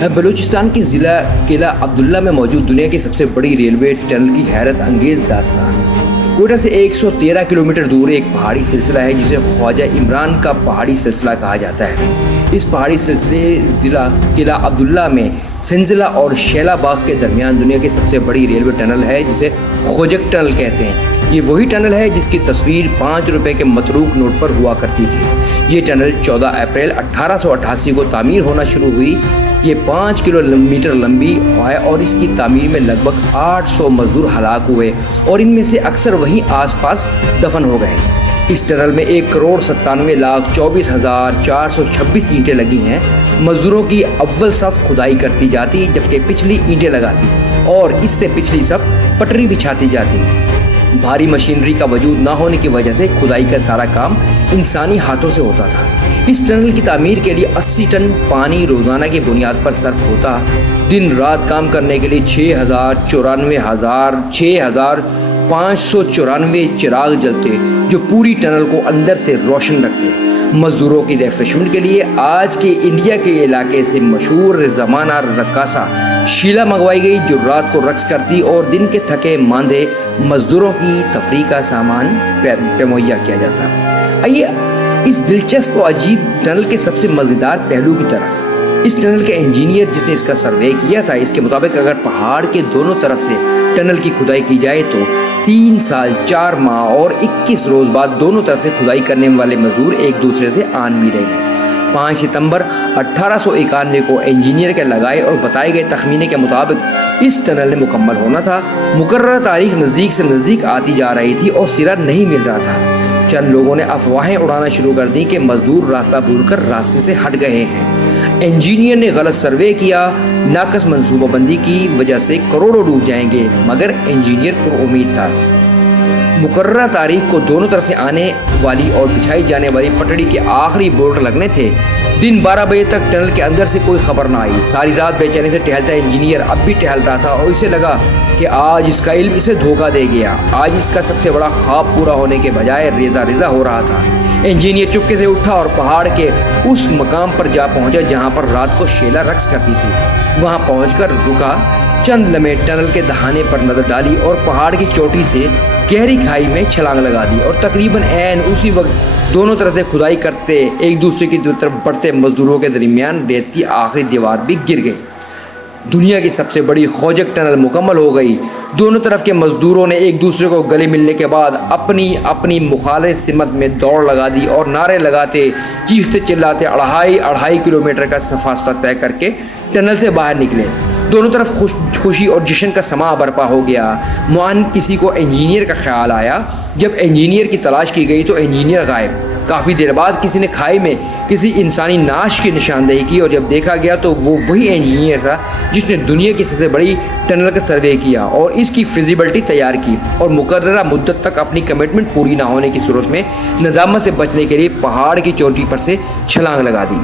بلوچستان کے ضلع قلعہ عبداللہ میں موجود دنیا کی سب سے بڑی ریلوے ٹنل کی حیرت انگیز داستان۔ کوئٹہ سے 113 کلومیٹر دور ایک پہاڑی سلسلہ ہے جسے خواجہ عمران کا پہاڑی سلسلہ کہا جاتا ہے۔ اس پہاڑی سلسلے ضلع قلعہ عبداللہ میں سنزلہ اور شیلا باغ کے درمیان دنیا کی سب سے بڑی ریلوے ٹنل ہے جسے خوجک ٹنل کہتے ہیں۔ یہ وہی ٹنل ہے جس کی تصویر 5 روپے کے متروک نوٹ پر ہوا کرتی تھی۔ یہ ٹنل 14 اپریل 1888 کو تعمیر ہونا شروع ہوئی۔ یہ 5 کلومیٹر لمبی ہے اور اس کی تعمیر میں لگ بھگ 800 مزدور ہلاک ہوئے اور ان میں سے اکثر وہیں آس پاس دفن ہو گئے۔ اس ٹنل میں 1,97,24,426 اینٹیں لگی ہیں۔ مزدوروں کی اول صف کھدائی کرتی جاتی جبکہ پچھلی اینٹیں لگاتی اور اس سے پچھلی صف پٹری بچھاتی جاتی۔ بھاری مشینری کا وجود نہ ہونے کی وجہ سے کھدائی کا سارا کام انسانی ہاتھوں سے ہوتا تھا۔ اس ٹنل کی تعمیر کے لیے 80 ٹن پانی روزانہ کی بنیاد پر صرف ہوتا۔ دن رات کام کرنے کے لیے 6,594 چراغ جلتے جو پوری ٹنل کو اندر سے روشن رکھتے۔ مزدوروں کی ریفریشمنٹ کے لیے آج کے انڈیا کے علاقے سے مشہور زمانہ رقاصہ شیلا منگوائی گئی جو رات کو رقص کرتی اور دن کے تھکے ماندے مزدوروں کی تفریح کا سامان مہیا کیا جاتا۔ آئیے اس دلچسپ و عجیب ٹنل کے سب سے مزیدار پہلو کی طرف۔ اس ٹنل کے انجینئر جس نے اس کا سروے کیا تھا، اس کے مطابق اگر پہاڑ کے دونوں طرف سے ٹنل کی کھدائی کی جائے تو 3 سال 4 ماہ اور 21 روز بعد دونوں طرف سے کھدائی کرنے والے مزدور ایک دوسرے سے آن ملیں گے۔ 5 ستمبر 1891 کو انجینئر کے لگائے اور بتائے گئے تخمینے کے مطابق اس ٹنل نے مکمل ہونا تھا۔ مقررہ تاریخ نزدیک سے نزدیک آتی جا رہی تھی اور سرا نہیں مل رہا تھا۔ چند لوگوں نے افواہیں اڑانا شروع کر دی کہ مزدور راستہ بھول کر راستے سے ہٹ گئے ہیں۔ انجینئر نے غلط سروے کیا، ناقص منصوبہ بندی کی وجہ سے کروڑوں ڈوب جائیں گے، مگر انجینئر پر امید تھا۔ مقررہ تاریخ کو دونوں طرف سے آنے والی اور بچھائی جانے والی پٹڑی کے آخری بولٹ لگنے تھے۔ دن 12 بجے تک ٹنل کے اندر سے کوئی خبر نہ آئی۔ ساری رات بے چینی سے ٹہلتا انجینئر اب بھی ٹہل رہا تھا اور اسے لگا کہ آج اس کا علم اسے دھوکہ دے گیا۔ آج اس کا سب سے بڑا خواب پورا ہونے کے بجائے ریزہ ریزہ ہو رہا تھا۔ انجینئر چپکے سے اٹھا اور پہاڑ کے اس مقام پر جا پہنچا جہاں پر رات کو شیلا رقص کرتی تھی۔ وہاں پہنچ کر رکا، چند لمحے ٹنل کے دہانے پر نظر ڈالی اور پہاڑ کی چوٹی سے گہری کھائی میں چھلانگ لگا دی اور تقریباً عین اسی وقت دونوں طرف سے کھدائی کرتے ایک دوسرے کی طرف بڑھتے مزدوروں کے درمیان ریت کی آخری دیوار بھی گر گئی۔ دنیا کی سب سے بڑی خوجک ٹنل مکمل ہو گئی۔ دونوں طرف کے مزدوروں نے ایک دوسرے کو گلے ملنے کے بعد اپنی اپنی مخالف سمت میں دوڑ لگا دی اور نعرے لگاتے چیختے چلاتے 2.5 کلومیٹر کا فاصلہ طے کر کے ٹنل سے باہر نکلے۔ دونوں طرف خوشی اور جشن کا سماں برپا ہو گیا۔ معاون کسی کو انجینئر کا خیال آیا۔ جب انجینئر کی تلاش کی گئی تو انجینئر غائب۔ کافی دیر بعد کسی نے کھائی میں کسی انسانی نعش کی نشاندہی کی اور جب دیکھا گیا تو وہ وہی انجینئر تھا جس نے دنیا کی سب سے بڑی ٹنل کا سروے کیا اور اس کی فیزیبلٹی تیار کی اور مقررہ مدت تک اپنی کمٹمنٹ پوری نہ ہونے کی صورت میں ندامت سے بچنے کے لیے پہاڑ کی چوٹی پر سے چھلانگ لگا دی۔